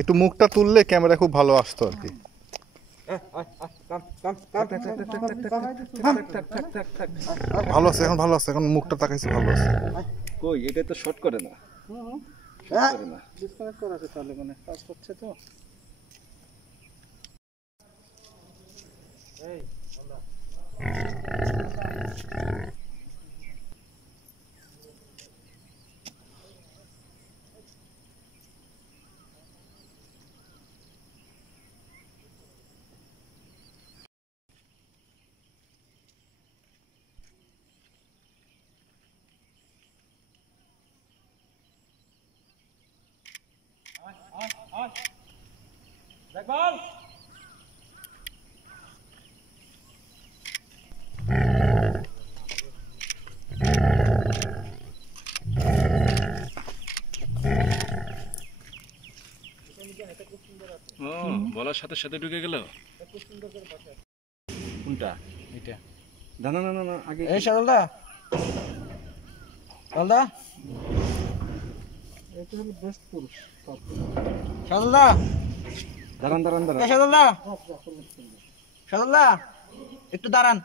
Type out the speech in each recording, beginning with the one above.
একটু মুখটা তুললে ক্যামেরা খুব ভালো আসতো আর কি। ভালো আছে এখন, ভালো আছে এখন, মুখটা তাকাইছে ভালো আছে। কই এটা তো শর্ট করে না, ডিসকানেক্ট করা আছে তাহলে, মানে কাজ করছে তো। এই দেখবাল বলার সাথে সাথে ঢুকে গেল। কোনটা এটা? না না না না আগে এই শালদা, শালদা এটা হলো বেস্ট পুরুষ। শালদা দাঁড়ান দাঁড়ান দাঁড়ান। শালদা, শালদা একটু দাঁড়ান।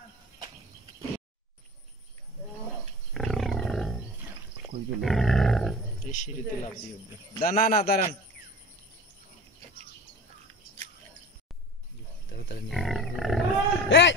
কই গেল? এই সিঁড়িতে লাফ দিয়ে উঠবে। না না দাঁড়ান। তাড়াতাড়ি নিয়ে এই